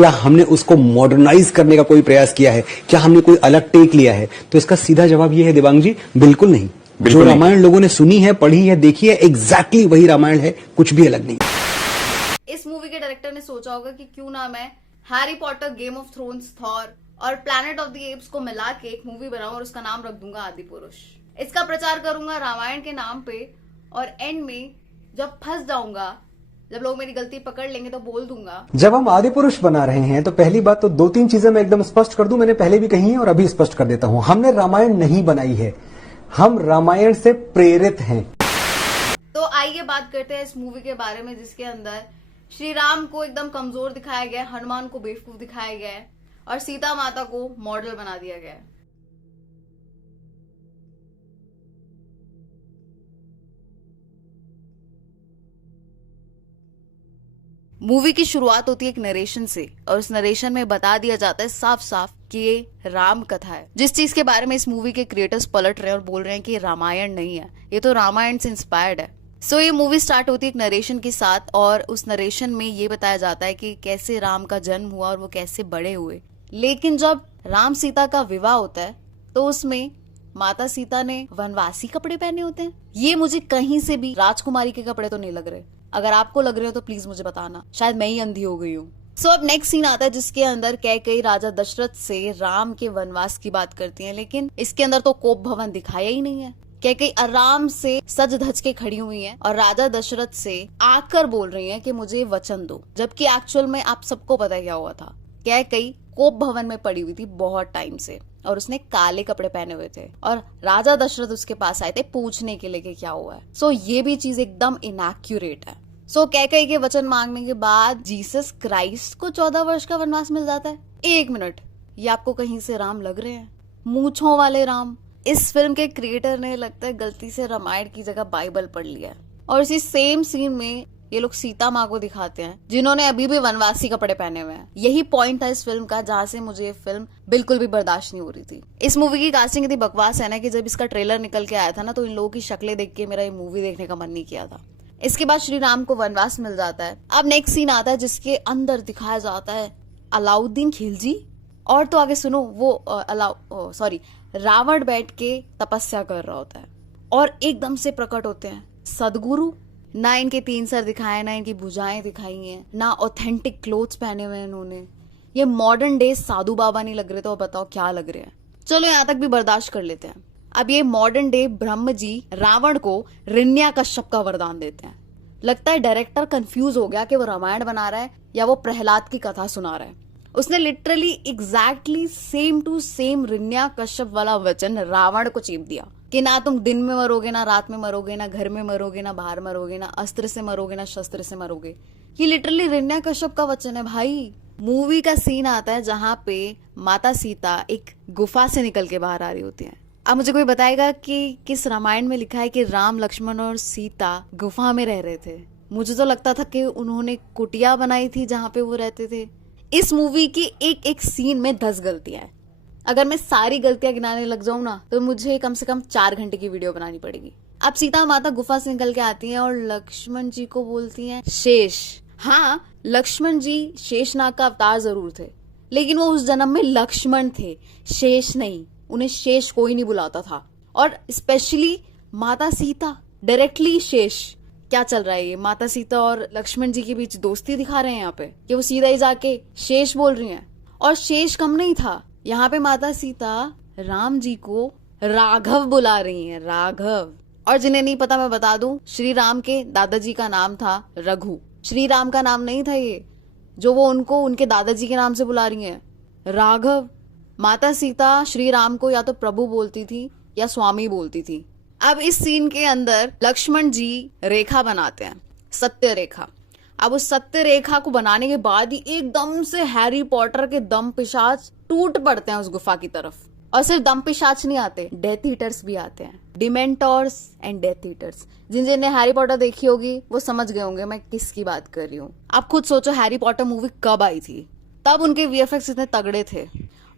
क्या हमने उसको मॉडर्नाइज करने का कोई प्रयास किया है? क्या हमने कोई अलग टेक लिया है? तो इसका सीधा जवाब ये है देवांग जी, बिल्कुल नहीं। जो रामायण लोगों ने सुनी है, पढ़ी है, देखी है, एग्जैक्टली वही रामायण है, कुछ भी अलग नहीं। इस मूवी के डायरेक्टर ने सोचा होगा कि क्यों ना मैं Harry Potter, game of thrones, Thor और प्लैनेट ऑफ द एप्स को मिला के एक मूवी बनाऊं और उसका नाम रख दूंगा आदि पुरुष। इसका प्रचार करूंगा रामायण के नाम पे और एंड में जब फंस जाऊंगा, जब लोग मेरी गलती पकड़ लेंगे तो बोल दूंगा। जब हम आदि पुरुष बना रहे हैं तो पहली बात तो 2-3 चीजें मैं एकदम स्पष्ट कर दूं, मैंने पहले भी कही है और अभी स्पष्ट कर देता हूं। हमने रामायण नहीं बनाई है, हम रामायण से प्रेरित हैं। तो आइए बात करते हैं इस मूवी के बारे में, जिसके अंदर श्री राम को एकदम कमजोर दिखाया गया, हनुमान को बेवकूफ दिखाया गया है और सीता माता को मॉडल बना दिया गया है। मूवी की शुरुआत होती है एक नरेशन से और उस नरेशन में बता दिया जाता है साफ साफ कि ये राम कथा है। जिस चीज के बारे में इस मूवी के क्रिएटर्स पलट रहे हैं और बोल रहे हैं कि ये रामायण नहीं है, ये तो रामायण से इंस्पायर्ड है। सो ये मूवी स्टार्ट होती है एक नरेशन के साथ और उस नरेशन में ये बताया जाता है कि कैसे राम का जन्म हुआ और वो कैसे बड़े हुए। लेकिन जब राम सीता का विवाह होता है तो उसमें माता सीता ने वनवासी कपड़े पहने होते हैं। ये मुझे कहीं से भी राजकुमारी के कपड़े तो नहीं लग रहे। अगर आपको लग रहे हो तो प्लीज मुझे बताना, शायद मैं ही अंधी हो गई हूँ। सो अब नेक्स्ट सीन आता है जिसके अंदर कैकेयी राजा दशरथ से राम के वनवास की बात करती है, लेकिन इसके अंदर तो कोप भवन दिखाया ही नहीं है। कैकेयी आराम से सज धज के खड़ी हुई है और राजा दशरथ से आकर बोल रही है कि मुझे वचन दो, जबकि एक्चुअल में आप सबको पता क्या हुआ था। कैकेयी कोप भवन में पड़ी हुई थी बहुत टाइम से और उसने काले कपड़े पहने हुए थे और राजा दशरथ उसके पास आए थे पूछने के लिए कि क्या हुआ है। सो ये भी चीज एकदम इनएक्यूरेट है। सो कैकेयी के वचन मांगने के बाद जीसस क्राइस्ट को 14 वर्ष का वनवास मिल जाता है। 1 मिनट, ये आपको कहीं से राम लग रहे हैं? मूंछों वाले राम। इस फिल्म के क्रिएटर ने लगता है गलती से रामायण की जगह बाइबल पढ़ लिया और इसी सेम सीन में ये लोग सीता माँ को दिखाते हैं जिन्होंने अभी भी वनवासी कपड़े पहने हुए हैं। यही पॉइंट था इस फिल्म का जहाँ से मुझे ये फिल्म बिल्कुल भी बर्दाश्त नहीं हो रही थी। इस मूवी की कास्टिंग इतनी बकवास है ना कि जब इसका ट्रेलर निकल के आया था ना तो इन लोगों की शक्लें देख के मेरा ये मूवी देखने का मन नहीं किया था। इसके बाद श्री राम को वनवास मिल जाता है। अब नेक्स्ट सीन आता है जिसके अंदर दिखाया जाता है अलाउद्दीन खिलजी और तो आगे सुनो वो रावण बैठ के तपस्या कर रहा होता है और एकदम से प्रकट होते हैं सदगुरु। ना इनके 3 सर दिखाए, ना इनकी भुजाएं दिखाई हैं, ना ऑथेंटिक क्लोथ्स पहने हुए हैं इन्होंने। ये मॉडर्न डे साधु बाबा नहीं लग रहे तो बताओ क्या लग रहे हैं। चलो यहाँ तक भी बर्दाश्त कर लेते हैं। अब ये मॉडर्न डे ब्रह्म जी रावण को हिरण्यकश्यप का वरदान देते हैं। लगता है डायरेक्टर कंफ्यूज हो गया कि वो रामायण बना रहा है या वो प्रहलाद की कथा सुना रहा है। उसने literally exactly same to same Hiranyakashyap वाला वचन रावण को चीप दिया कि ना तुम दिन में मरोगे, ना रात में मरोगे, ना घर में मरोगे, ना बाहर मरोगे, ना अस्त्र से मरोगे, ना शस्त्र से मरोगे। ये लिटरली हिरण्यकश्यप का वचन है भाई। मूवी का सीन आता है जहाँ पे माता सीता एक गुफा से निकल के बाहर आ रही होती है। अब मुझे कोई बताएगा कि किस रामायण में लिखा है कि राम, लक्ष्मण और सीता गुफा में रह रहे थे? मुझे तो लगता था कि उन्होंने कुटिया बनाई थी जहाँ पे वो रहते थे। इस मूवी की एक एक सीन में 10 गलतियां हैं। अगर मैं सारी गलतियां गिनाने लग जाऊं ना तो मुझे कम से कम 4 घंटे की वीडियो बनानी पड़ेगी। अब सीता माता गुफा से निकल के आती हैं और लक्ष्मण जी को बोलती हैं शेष। हाँ, लक्ष्मण जी शेषनाग का अवतार जरूर थे, लेकिन वो उस जन्म में लक्ष्मण थे, शेष नहीं। उन्हें शेष कोई नहीं बुलाता था। और स्पेशली माता सीता डायरेक्टली शेष। क्या चल रहा है ये? माता सीता और लक्ष्मण जी के बीच दोस्ती दिखा रहे हैं यहाँ पे कि वो सीधा ही जाके शेष बोल रही हैं। और शेष कम नहीं था, यहाँ पे माता सीता राम जी को राघव बुला रही हैं, राघव। और जिन्हें नहीं पता मैं बता दूं, श्री राम के दादाजी का नाम था रघु। श्री राम का नाम नहीं था ये, जो वो उनको उनके दादाजी के नाम से बुला रही हैं, राघव। माता सीता श्री राम को या तो प्रभु बोलती थी या स्वामी बोलती थी। अब इस सीन के अंदर लक्ष्मण जी रेखा बनाते हैं, सत्य रेखा। अब उस सत्य रेखा को बनाने के बाद ही एकदम से हैरी पॉटर के दम पिशाच टूट पड़ते हैं उस गुफा की तरफ। और सिर्फ दम पिशाच नहीं आते, डेथ ईटर्स भी आते हैं, डिमेंटर्स एंड डेथ ईटर्स। जिन्होंने हैरी पॉटर देखी होगी वो समझ गए होंगे मैं किसकी बात कर रही हूँ। आप खुद सोचो हैरी पॉटर मूवी कब आई थी, तब उनके वीएफएक्स इतने तगड़े थे।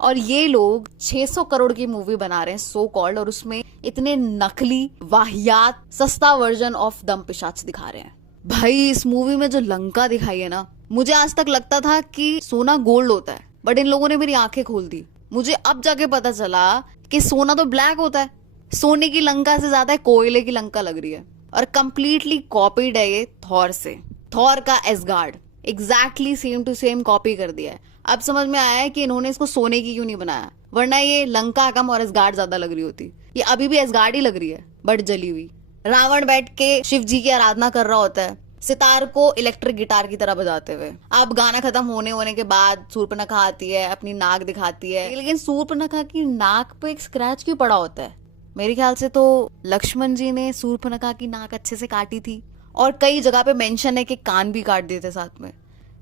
और ये लोग 600 करोड़ की मूवी बना रहे हैं सो कॉल्ड, और उसमें इतने नकली वाहियात सस्ता वर्जन ऑफ दम पिशाच दिखा रहे हैं। भाई इस मूवी में जो लंका दिखाई है ना, मुझे आज तक लगता था कि सोना गोल्ड होता है, बट इन लोगों ने मेरी आंखें खोल दी। मुझे अब जाके पता चला कि सोना तो ब्लैक होता है। सोने की लंका से ज्यादा कोयले की लंका लग रही है, और कंप्लीटली कॉपीड है ये थॉर से। थॉर का Asgard exactly same to same copy कर दिया है। अब समझ में आया है कि इन्होंने इसको सोने की क्यों नहीं बनाया, वरना ये लंका कम और एसगार्ड ज्यादा लग रही होती। ये अभी भी एसगार्ड ही लग रही है, बट जली हुई। रावण बैठ के शिव जी की आराधना कर रहा होता है, सितार को इलेक्ट्रिक गिटार की तरह बजाते हुए। अब गाना खत्म होने के बाद शूर्पणखा आती है, अपनी नाक दिखाती है, लेकिन शूर्पणखा की नाक पे एक स्क्रैच क्यों पड़ा होता है? मेरे ख्याल से तो लक्ष्मण जी ने शूर्पणखा की नाक अच्छे से काटी थी, और कई जगह पे मेंशन है कि कान भी काट दिए थे साथ में।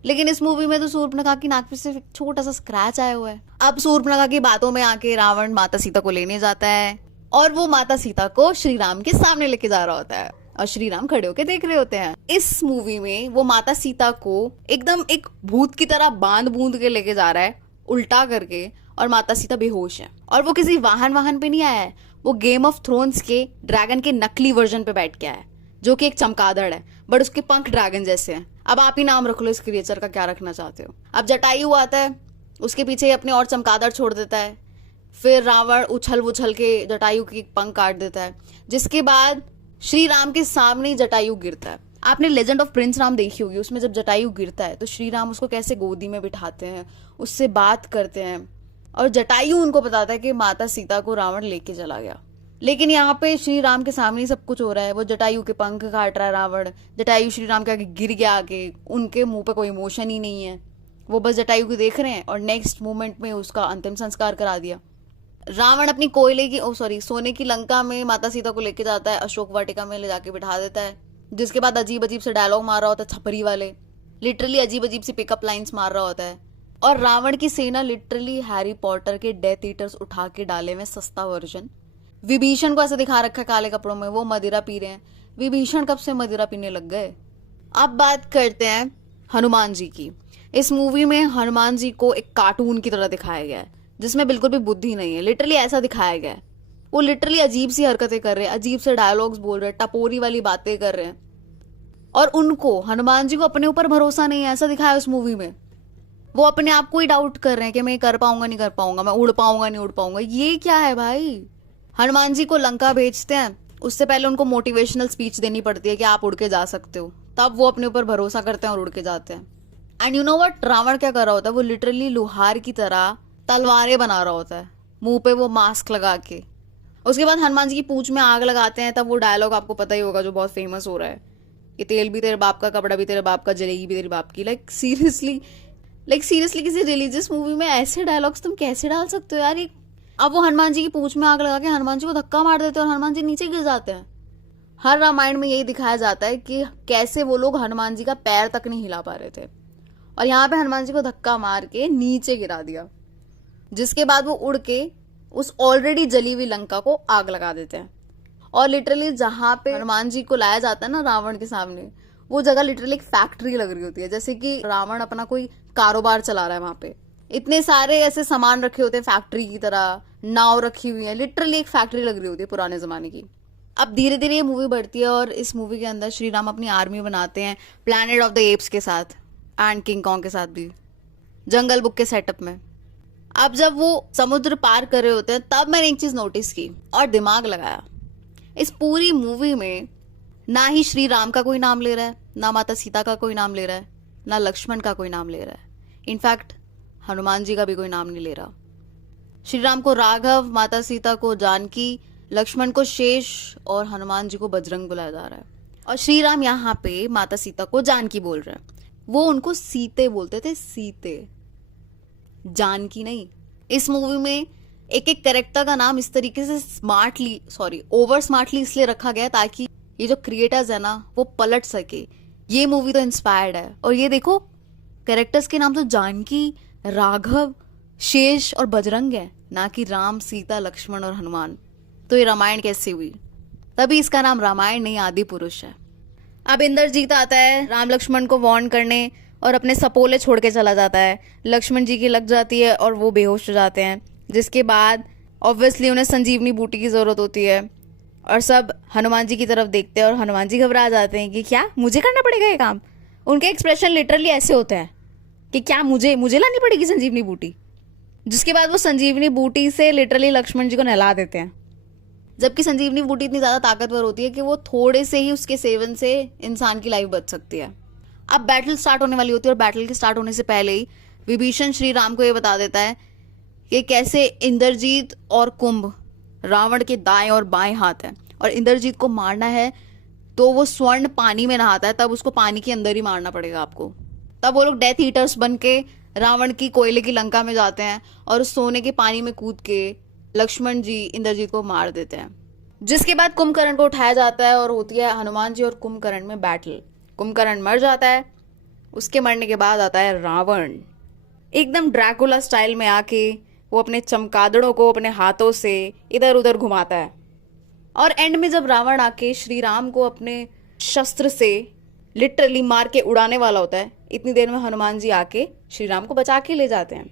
लेकिन इस मूवी में तो शूर्पणखा की नाक पे सिर्फ एक छोटा सा स्क्रैच आया हुआ है। अब शूर्पणखा की बातों में आके रावण माता सीता को लेने जाता है, और वो माता सीता को श्री राम के सामने लेके जा रहा होता है, और श्री राम खड़े होके देख रहे होते हैं। इस मूवी में वो माता सीता को एकदम एक भूत की तरह बांध बूंद के लेके जा रहा है, उल्टा करके, और माता सीता बेहोश है। और वो किसी वाहन पे नहीं आया है, वो गेम ऑफ थ्रोन्स के ड्रैगन के नकली वर्जन पे बैठ के आया है, जो कि एक चमगादड़ है, बट उसके पंख ड्रैगन जैसे हैं। अब आप ही नाम रख लो इस क्रिएचर का, क्या रखना चाहते हो। अब जटायु आता है, उसके पीछे ही अपने और चमगादड़ छोड़ देता है। फिर रावण उछल उछल के जटायु की पंख काट देता है, जिसके बाद श्री राम के सामने जटायु गिरता है। आपने लेजेंड ऑफ प्रिंस राम देखी होगी, उसमें जब जटायु गिरता है तो श्री राम उसको कैसे गोदी में बिठाते हैं, उससे बात करते हैं, और जटायु उनको बताता है कि माता सीता को रावण लेके चला गया। लेकिन यहाँ पे श्री राम के सामने ही सब कुछ हो रहा है। वो जटायु के पंख काट रहा है रावण, जटायु श्री राम के आगे गिर गया, आगे उनके मुंह पे कोई इमोशन ही नहीं है, वो बस जटायु को देख रहे हैं, और नेक्स्ट मोमेंट में उसका अंतिम संस्कार करा दिया। रावण अपनी कोयले की सोने की लंका में माता सीता को लेके जाता है, अशोक वाटिका में ले जाके बिठा देता है, जिसके बाद अजीब अजीब से डायलॉग मार रहा होता है, छपरी वाले लिटरली अजीब अजीब सी पिकअप लाइंस मार रहा होता है। और रावण की सेना लिटरली हैरी पॉटर के डेथ ईटर्स उठा के डाले में सस्ता वर्जन। विभीषण को ऐसे दिखा रखा है काले कपड़ों में, वो मदिरा पी रहे हैं। विभीषण कब से मदिरा पीने लग गए? अब बात करते हैं हनुमान जी की। इस मूवी में हनुमान जी को एक कार्टून की तरह दिखाया गया है, जिसमें बिल्कुल भी बुद्धि नहीं है। लिटरली ऐसा दिखाया गया है, वो लिटरली अजीब सी हरकतें कर रहे हैं, अजीब से डायलॉग्स बोल रहे हैं, टपोरी वाली बातें कर रहे हैं, और उनको हनुमान जी को अपने ऊपर भरोसा नहीं है, ऐसा दिखाया उस मूवी में। वो अपने आप को ही डाउट कर रहे हैं कि मैं कर पाऊंगा नहीं कर पाऊंगा, मैं उड़ पाऊंगा नहीं उड़ पाऊंगा। ये क्या है भाई? हनुमान जी को लंका भेजते हैं, उससे पहले उनको मोटिवेशनल स्पीच देनी पड़ती है कि आप उड़ के जा सकते हो, तब वो अपने ऊपर भरोसा करते हैं और उड़ के जाते हैं। And you know what, Ravan क्या कर रहा होता है, वो लिटरली लोहार की तरह तलवारें बना रहा होता है, मुंह पे वो मास्क लगा के। उसके बाद हनुमान जी की पूंछ में आग लगाते हैं, तब वो डायलॉग आपको पता ही होगा जो बहुत फेमस हो रहा है कि तेल भी तेरे बाप का, कपड़ा भी तेरे बाप का, जलेगी भी तेरे बाप की। लाइक सीरियसली किसी रिलीजियस मूवी में ऐसे डायलॉग्स तुम कैसे डाल सकते हो यार? ये अब वो हनुमान जी की पूंछ में आग लगा के हनुमान जी को धक्का मार देते हैं और हनुमान जी नीचे गिर जाते हैं। हर रामायण में यही दिखाया जाता है कि कैसे वो लोग हनुमान जी का पैर तक नहीं हिला पा रहे थे, और यहाँ पे हनुमान जी को धक्का मार के नीचे गिरा दिया, जिसके बाद वो उड़ के उस ऑलरेडी जली हुई लंका को आग लगा देते हैं। और लिटरली जहां पे हनुमान जी को लाया जाता है ना रावण के सामने, वो जगह लिटरली एक फैक्ट्री लग रही होती है, जैसे कि रावण अपना कोई कारोबार चला रहा है। वहां पे इतने सारे ऐसे सामान रखे होते हैं फैक्ट्री की तरह, नाव रखी हुई है, लिटरली एक फैक्ट्री लग रही होती है पुराने जमाने की। अब धीरे धीरे ये मूवी बढ़ती है, और इस मूवी के अंदर श्री राम अपनी आर्मी बनाते हैं प्लैनेट ऑफ द एप्स के साथ एंड किंग कॉन्ग के साथ भी, जंगल बुक के सेटअप में। अब जब वो समुद्र पार कर रहे होते हैं, तब मैंने एक चीज नोटिस की और दिमाग लगाया। इस पूरी मूवी में ना ही श्री राम का कोई नाम ले रहा है, ना माता सीता का कोई नाम ले रहा है, ना लक्ष्मण का कोई नाम ले रहा है, इनफैक्ट हनुमान जी का भी कोई नाम नहीं ले रहा। श्री राम को राघव, माता सीता को जानकी, लक्ष्मण को शेष और हनुमान जी को बजरंग बुलाया जा रहा है। और श्री राम यहाँ पे माता सीता को जानकी बोल रहे हैं, वो उनको सीते बोलते थे, सीते, जानकी नहीं। इस मूवी में एक एक कैरेक्टर का नाम इस तरीके से ओवर स्मार्टली इसलिए रखा गया ताकि ये जो क्रिएटर्स है ना वो पलट सके। ये मूवी तो इंस्पायर्ड है, और ये देखो कैरेक्टर्स के नाम तो जानकी, राघव, शेष और बजरंग है, ना कि राम, सीता, लक्ष्मण और हनुमान। तो ये रामायण कैसे हुई? तभी इसका नाम रामायण नहीं आदि पुरुष है। अब इंद्रजीत आता है राम लक्ष्मण को वार्न करने, और अपने सपोले छोड़ के चला जाता है। लक्ष्मण जी की लग जाती है और वो बेहोश हो जाते हैं, जिसके बाद ऑब्वियसली उन्हें संजीवनी बूटी की जरूरत होती है। और सब हनुमान जी की तरफ देखते हैं और हनुमान जी घबरा जाते हैं कि क्या मुझे करना पड़ेगा ये काम। उनके एक्सप्रेशन लिटरली ऐसे होते हैं कि क्या मुझे लानी पड़ेगी संजीवनी बूटी। जिसके बाद वो संजीवनी बूटी से लिटरली लक्ष्मण जी को नहला देते हैं। जबकि संजीवनी बूटी इतनी ज्यादा ताकतवर होती है कि वो थोड़े से ही उसके सेवन से इंसान की लाइफ बच सकती है। अब बैटल स्टार्ट होने वाली होती है और बैटल के स्टार्ट होने से पहले ही विभीषण श्री राम को ये बता देता है कि कैसे इंद्रजीत और कुंभ रावण के दाएं और बाएं हाथ है और इंद्रजीत को मारना है तो वो स्वर्ण पानी में नहाता है, तब उसको पानी के अंदर ही मारना पड़ेगा आपको। तब वो लोग डेथ ईटर्स बन के रावण की कोयले की लंका में जाते हैं और उस सोने के पानी में कूद के लक्ष्मण जी इंद्रजीत को मार देते हैं। जिसके बाद कुंभकर्ण को उठाया जाता है और होती है हनुमान जी और कुंभकर्ण में बैटल। कुंभकर्ण मर जाता है। उसके मरने के बाद आता है रावण, एकदम ड्रैकुला स्टाइल में आके वो अपने चमगादड़ों को अपने हाथों से इधर उधर घुमाता है और एंड में जब रावण आके श्री राम को अपने शस्त्र से लिटरली मार के उड़ाने वाला होता है, इतनी देर में हनुमान जी आके श्री राम को बचा के ले जाते हैं।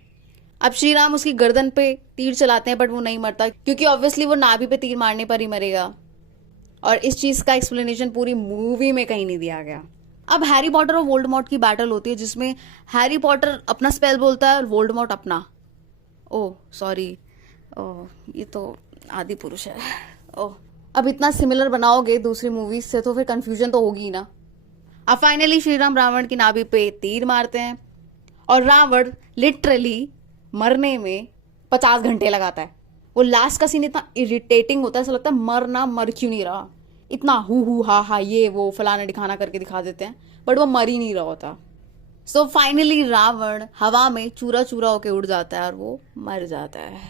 अब श्री राम उसकी गर्दन पे तीर चलाते हैं बट वो नहीं मरता क्योंकि ऑब्वियसली वो नाभि पे तीर मारने पर ही मरेगा और इस चीज का एक्सप्लेनेशन पूरी मूवी में कहीं नहीं दिया गया। अब हैरी पॉटर और वोल्डेमॉर्ट की बैटल होती है जिसमें हैरी पॉटर अपना स्पेल बोलता है और वोल्डेमॉर्ट अपना। ओह सॉरी, ओह ये तो आदि पुरुष है। ओह अब इतना सिमिलर बनाओगे दूसरी मूवीज से तो फिर कंफ्यूजन तो होगी ही ना। अब फाइनली श्री राम रावण की नाभि पे तीर मारते हैं और रावण लिटरली मरने में 50 घंटे लगाता है। वो लास्ट का सीन इतना इरिटेटिंग होता है, ऐसा लगता है मर क्यों नहीं रहा। इतना हु हा ये वो फलाना दिखाना करके दिखा देते हैं बट वो मर ही नहीं रहा होता। सो फाइनली रावण हवा में चूरा चूरा होके उड़ जाता है और वो मर जाता है।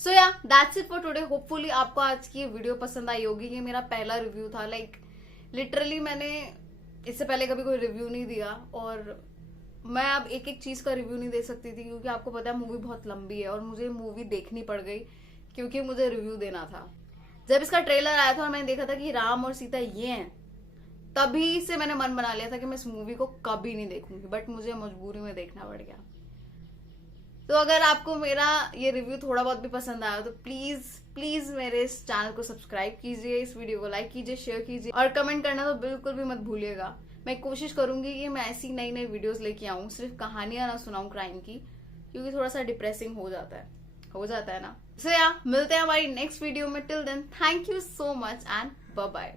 सो या that's it for today. Hopefully आपको आज की वीडियो पसंद आई होगी। ये मेरा पहला रिव्यू था। लिटरली मैंने इससे पहले कभी कोई रिव्यू नहीं दिया और मैं अब एक एक चीज का रिव्यू नहीं दे सकती थी क्योंकि आपको पता है मूवी बहुत लंबी है और मुझे मूवी देखनी पड़ गई क्योंकि मुझे रिव्यू देना था। जब इसका ट्रेलर आया था और मैंने देखा था कि राम और सीता ये हैं, तभी से मैंने मन बना लिया था कि मैं इस मूवी को कभी नहीं देखूंगी बट मुझे मजबूरी में देखना पड़ गया। तो अगर आपको मेरा ये रिव्यू थोड़ा बहुत भी पसंद आया तो प्लीज मेरे इस चैनल को सब्सक्राइब कीजिए, इस वीडियो को लाइक कीजिए, शेयर कीजिए और कमेंट करना तो बिल्कुल भी मत भूलिएगा। मैं कोशिश करूंगी कि मैं ऐसी नई नई वीडियोस लेके आऊं, सिर्फ कहानियां ना सुनाऊं क्राइम की, क्योंकि थोड़ा सा डिप्रेसिंग हो जाता है ना। सो या मिलते हैं हमारी नेक्स्ट वीडियो में। Till then thank you so much and bye bye.